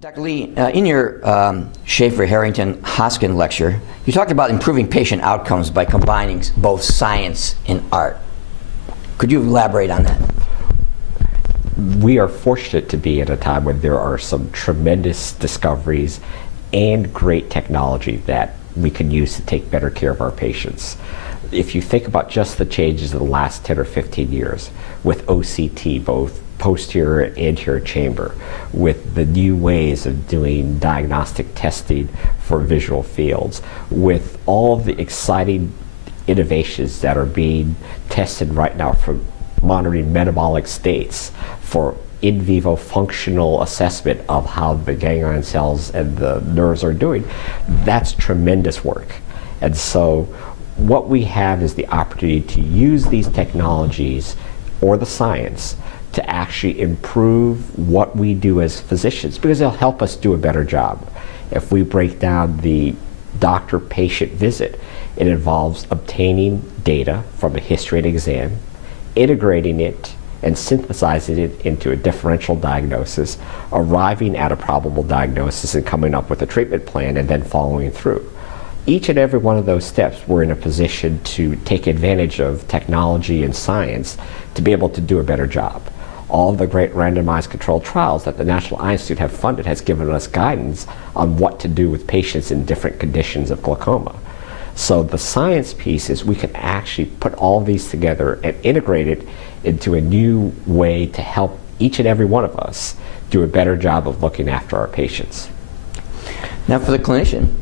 Dr. Lee, in your Schaefer-Harrington-Hoskin lecture, you talked about improving patient outcomes by combining both science and art. Could you elaborate on that? We are fortunate to be at a time when there are some tremendous discoveries and great technology that we can use to take better care of our patients. If you think about just the changes in the last 10 or 15 years with OCT, both posterior and anterior chamber, with the new ways of doing diagnostic testing for visual fields, with all of the exciting innovations that are being tested right now for monitoring metabolic states, for in vivo functional assessment of how the ganglion cells and the nerves are doing, that's tremendous work. And so what we have is the opportunity to use these technologies or the science to actually improve what we do as physicians, because they'll help us do a better job. If we break down the doctor-patient visit, it involves obtaining data from a history and exam, integrating it and synthesizing it into a differential diagnosis, arriving at a probable diagnosis and coming up with a treatment plan and then following through. Each and every one of those steps, we're in a position to take advantage of technology and science to be able to do a better job. All of the great randomized controlled trials that the National Eye Institute have funded has given us guidance on what to do with patients in different conditions of glaucoma. So the science piece is we can actually put all these together and integrate it into a new way to help each and every one of us do a better job of looking after our patients. Now for the clinician,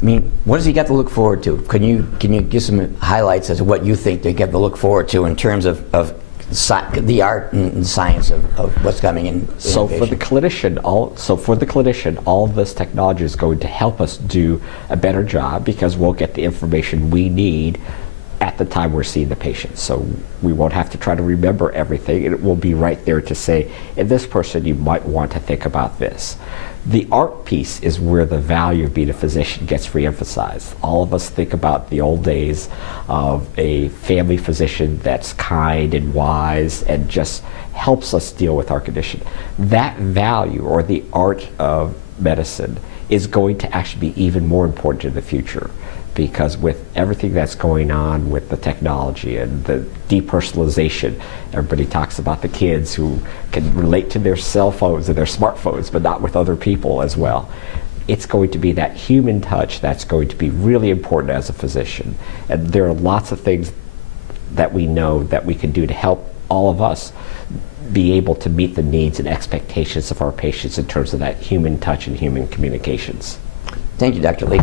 I mean, what does he got to look forward to? Can you give some highlights as to what you think they get to look forward to in terms of the art and science of what's coming in? So for the clinician, all of this technology is going to help us do a better job because we'll get the information we need at the time we're seeing the patient. So we won't have to try to remember everything. It will be right there to say, in this person, you might want to think about this. The art piece is where the value of being a physician gets re-emphasized. All of us think about the old days of a family physician that's kind and wise and just helps us deal with our condition. That value, or the art of medicine, is going to actually be even more important in the future, because with everything that's going on with the technology and the depersonalization, everybody talks about the kids who can relate to their cell phones and their smartphones, but not with other people as well. It's going to be that human touch that's going to be really important as a physician. And there are lots of things that we know that we can do to help all of us be able to meet the needs and expectations of our patients in terms of that human touch and human communications. Thank you, Dr. Lee.